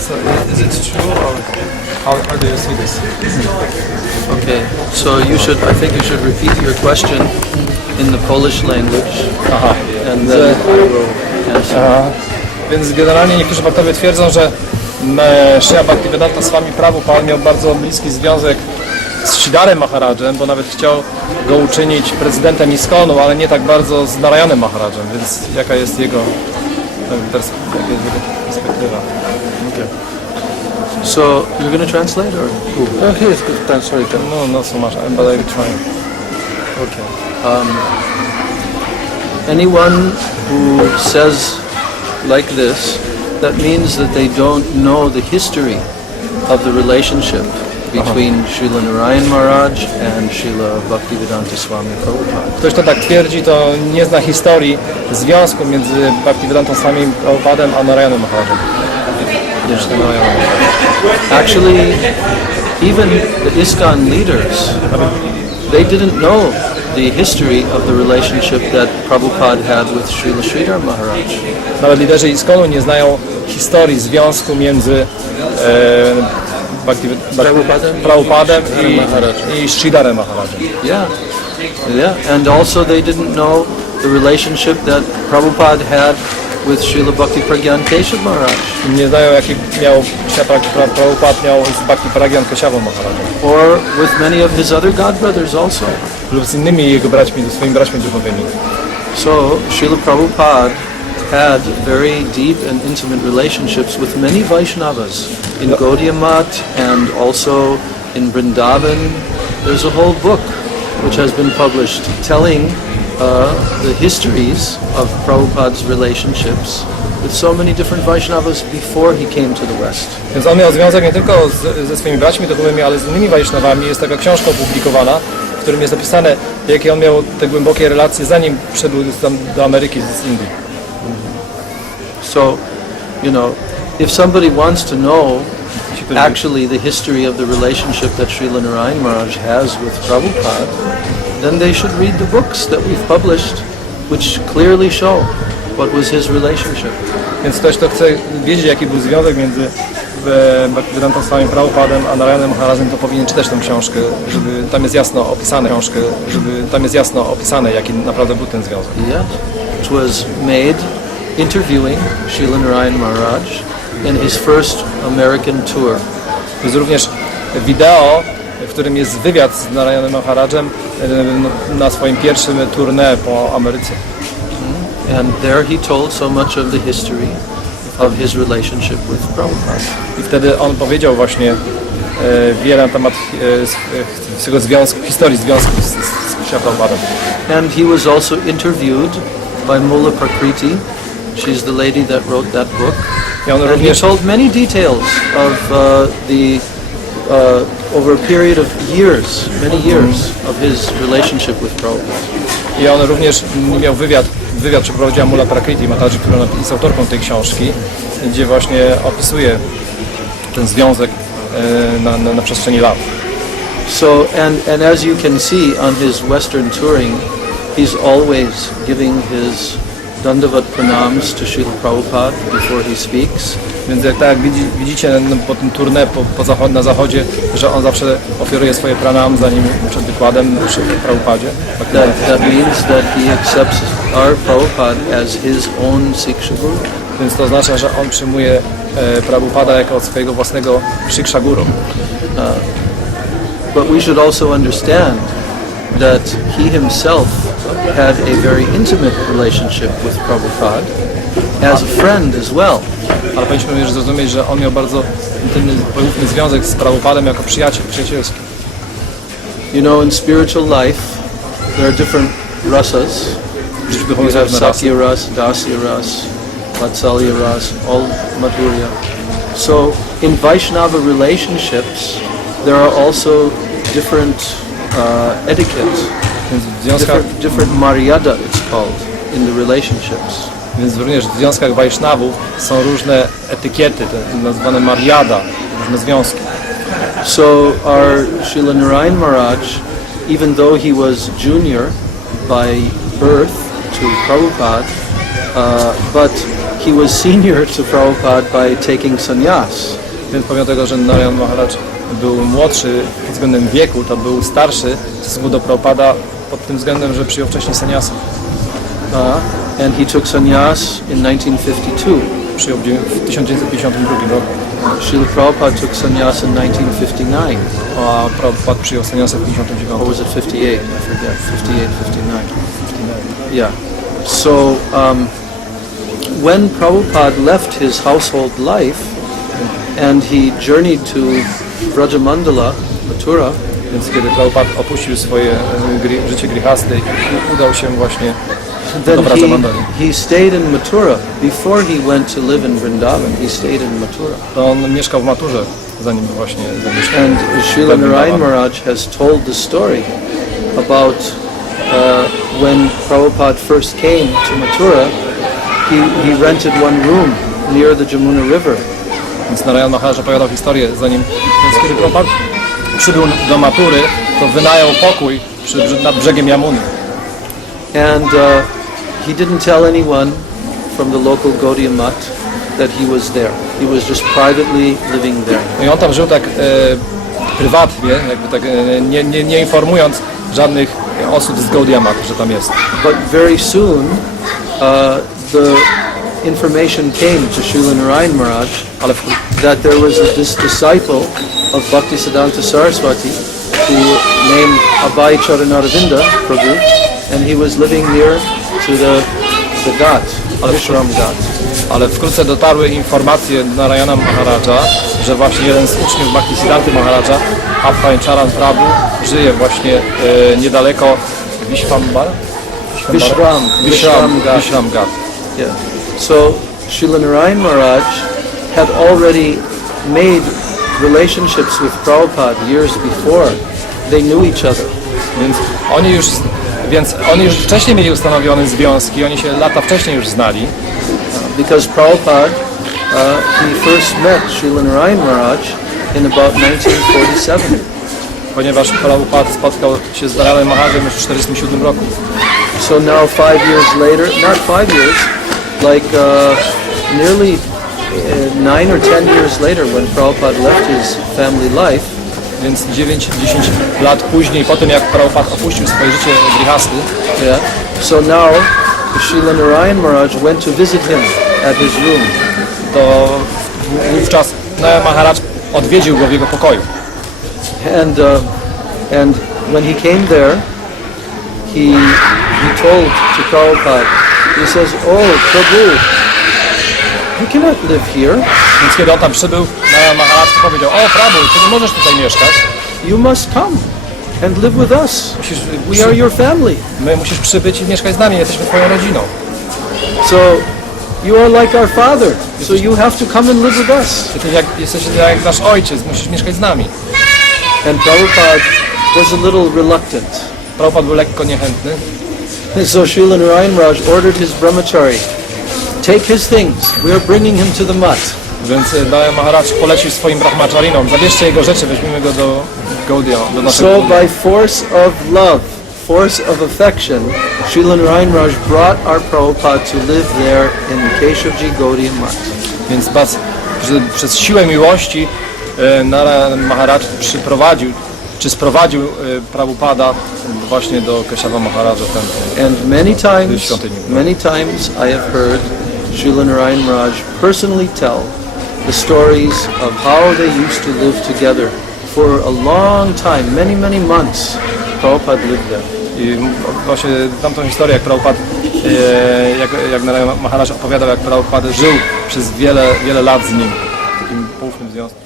So is it true or how do you see this? Okay, so I think you should repeat your question in the Polish language, and then I will answer. Więc generalnie niektórzy bhaktowie twierdzą, że Śrila Prabhupada Swami Prabhupada miał bardzo bliski związek z Śrilarem Maharadżem, bo nawet chciał go uczynić prezydentem ISKCON-u, ale nie tak bardzo z Narayanem Maharadżem, więc jaka jest jego perspektywa? Okay. So you're going to translate, or? He is good translator. No, not so much, but I will try. Okay. Anyone who says like this, that means that they don't know the history of the relationship between Srila Narayana Maharadżu and Srila Bhaktivedanta Swami Prabhupada. Ktoś, kto tak twierdzi, to nie zna historii związku między Bhaktivedantą Swami Prabhupadem a Narayanem Maharadżem. Actually, even the ISKCON leaders, they didn't know the history of the relationship that Prabhupada had with Śrila Maharadżu. Nawet liderzy ISKCON-u nie znają historii związku między Prabhupadem i Śrilarem Maharadżem. Yeah, and also they didn't know the relationship that Prabhupada had with Srila Bhakti Pragyan Keshav Maharaj. Nie znają, jaki miał Prabhupada miał z Bhakti Pragyan Keshavam Maharajem. Or with many of his other god brothers also. Lub z innymi jego braćmi, swoimi braćmi duchowymi. So Srila Prabhupada had very deep and intimate relationships with many Vaishnavas in Gaudiya Math and also in Vrindavan. There's a whole book which has been published telling the histories of Prabhupada's relationships with so many different Vaishnavas before he came to the West. Więc on miał związek nie tylko ze swoimi braćmi duchowymi, ale z innymi Vaishnavami. Jest taka książka opublikowana, w którym jest napisane, jakie on miał te głębokie relacje, zanim przybył do Ameryki z Indii. So, if somebody wants to know actually the history of the relationship that Srila Narayana Maharaj has with Prabhupada, then they should read the books that we've published, which clearly show what was his relationship. Więc ktoś, kto chce wiedzieć, jaki był związek między Bhaktivedantą Swami Prabhupadem a Narayanem Maharadżem, to powinien czytać tę książkę, żeby tam jest jasno opisane, jaki naprawdę był ten związek. Yeah, it was made interviewing Srila Narayana Maharaj in his first American tour. Jest również wideo, w którym jest wywiad z Narayanem Maharadżem na swoim pierwszym tournée po Ameryce. And there he told so much of the history of his relationship with Prabhupada. I wtedy on powiedział właśnie wiele na temat swego związku, historii związku z Śrila Prabhupadem. And he was also interviewed by Mula Prakriti. She's the lady that wrote that book. And he told many details of over a period of years, many years of his relationship with Prabhupada. I on również miał wywiad przeprowadziła Mula Prakriti Mataji, która jest autorką tej książki, gdzie właśnie opisuje ten związek na przestrzeni lat. So, and as you can see on his Western touring, he's always giving his Dandavat pranams to Srila Prabhupada before he speaks. Więc jak tak widzicie po tym tournée na zachodzie, że on zawsze ofiaruje swoje pranam zanim przed wykładem przy Prabhupadzie. That means that he accepts our Prabhupada as his own Siksha Guru. Więc to oznacza, że on przyjmuje Prabhupada jako swojego własnego Siksha Guru. But we should also understand that he himself had a very intimate relationship with Prabhupada as a friend as well. Ale powinniśmy również zrozumieć, że on miał bardzo intymny, poufny związek z Prabhupadem jako przyjacielski. In spiritual life there are different rasas. You have Sakya ras, Dasya ras, Vatsalya ras, all Madhurya. So in Vaishnava relationships there are also different etiquette, different maryada it's called in the relationships. Więc również w związkach Vaishnavów są różne etykiety, nazwane maryada, różne związki. So our Srila Narayana Maharaj, even though he was junior by birth to Prabhupada, but he was senior to Prabhupada by taking sannyas. Więc pomimo tego, że Narayan Maharadż był młodszy pod względem wieku, to był starszy w stosunku do Prabhupada pod tym względem, że przyjął wcześniej sannyasa. And he took sannyas in 1952. Przyjął w 1952 roku. Śrila Prabhupada took sannyas in 1959. A Prabhupada przyjął sannyasa w 1959. Or was it 58? I forget. 58, 59. Yeah. So when Prabhupada left his household life and he journeyed to Vrajamandala, Mathura, Więc kiedy Prabhupada opuścił swoje życie grihasty i udał się właśnie do then Vrajamandali, he stayed in Mathura. Before he went to live in Vrindavan, he stayed in Mathura. to on mieszkał w Maturze, zanim właśnie zamieszkał. And Śrila Narayana Maharadżu has told the story about when Prabhupada first came to Mathura, he rented one room near the Jamuna River. Więc Narayan Maharadż opowiadał historię, więc kiedy Prabhupada przybył do Matury, to wynajął pokój nad brzegiem Jamuny. And he didn't tell anyone from the local Gaudiya Mutt that he was there. He was just privately living there. No i on tam żył tak prywatnie, jakby tak nie informując żadnych osób z Gaudiya Mutt, że tam jest. But very soon, the information came to Śrila Narayana Maharadżu that there was this disciple of Bhaktisiddhanta Saraswati who named Abhay Charanaravinda Prabhu, and he was living near to the Ghat, Vishram Ghat. Ale wkrótce dotarły informacje Narayana Maharadża, że właśnie jeden z uczniów Bhaktisiddhanty Maharadża, Abhay Charan Prabhu, żyje właśnie niedaleko Vishram Ghat. Yeah. So Śrila Narayana Maharadżu had already made relationships with Prabhupada years before. They knew each other. Więc oni już wcześniej mieli ustanowione związki, oni się lata wcześniej już znali. Because Prabhupada, he first met Śrila Narayana Maharadżu in about 1947. Ponieważ Prabhupada spotkał się z Narayanem Maharadżem już w 1947 roku. So now 5 years later, not 5 years, like nearly 9 or 10 years later, when Prabhupada left his family life, Więc 9-10 lat później, po tym jak Prabhupada opuścił swoje życie grihasty, yeah. So now Śrila Narayana Maharadżu went to visit him at his room. to wówczas Narayan Maharadż odwiedził go w jego pokoju. And when he came there, he told to Prabhupada, he says, "Oh, Prabhu, you cannot live here. Więc kiedy on tam przybył, Narayan Maharadż powiedział: o Prabhu, ty nie możesz tutaj mieszkać. You must come and live with us. We are your family. Musisz przybyć i mieszkać z nami, jesteśmy twoją rodziną. So you are like our father. So you have to come and live with us." Jesteś jak nasz ojciec, musisz mieszkać z nami. And Prabhupada was a little reluctant. Prabhupada był lekko niechętny. So Śrila Narayana Maharadżu ordered his brahmachari, take his things. We are bringing him to the mutt. Więc Narayan Maharadż polecił swoim brahmacharinom: zabierzcie jego rzeczy, weźmiemy go do Gaudiya, do naszego So Gaudiya. by force of love, force of affection, Śrila Narayana Maharadżu brought our Prabhupada to live there in Keshavji Gaudiya Mutt. Więc przez siłę miłości Narayan Maharadż sprowadził Prabhupada właśnie do Keshava Maharadża Temple. And many times I have heard Śrila Narayana Maharadżu personally tell the stories of how they used to live together for a long time, many months. Prabhupada lived there. I właśnie tamtą historię, jak Prabhupada, jak Narayan Maharadż opowiadał, jak Prabhupada żył przez wiele lat z nim w takim poufnym związku.